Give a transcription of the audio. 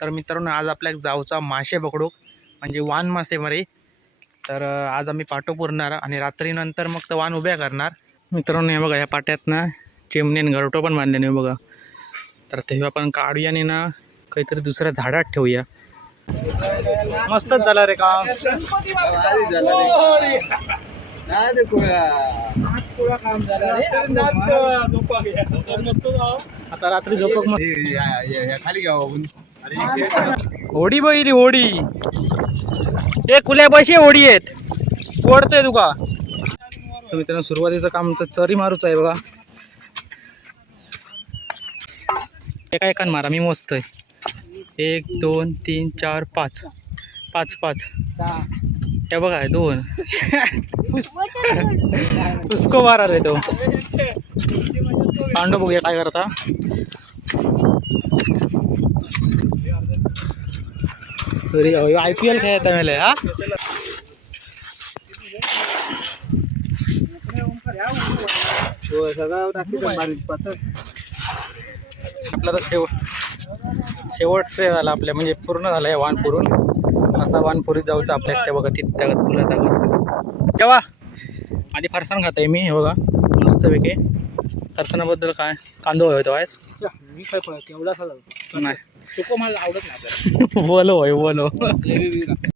तर मित्रांनो आज आपल्या जावचा मासे पकडू म्हणजे वान मासेमारी. तर आज आम्ही पाटो पुरणार आणि रात्रीनंतर मग तर वान उभ्या करणार. मित्रांनो हे बघा या पाट्यातनं चिमणीन घरटो पण बांधले बघा. तर ते आपण काढूया आणि ना काहीतरी दुसऱ्या झाडात ठेवूया. मस्तच झाला रे काम. आता रात्री झोपक खाली घ्या होडी बैली होडी ए कुल्या पैसे होडी आहेत ओढतोय तुका. मित्रांनो सुरुवातीचं काम तर चरी मारूच आहे बघा. एका एकान मारा मी मोजतोय 1 2 3 4 5 5 5 हे बघा 2 उसको मारा रे तो पांडव बघूया काय करता. IPL खेळता मेले हा आपला तर शेवटचे झाला आपल्या म्हणजे पूर्ण झालं आहे वान पुरून. असा वान पुरीत जाऊचं आपल्या त्या बघा तिथं फुला जागा तेव्हा आधी फरसाण खात आहे मी. हे बघा मस्तपैकी फरसाणाबद्दल काय कांदो होतो आहेस मी काय एवढा नाही मला आवडत नाही बोलो होय बोलो.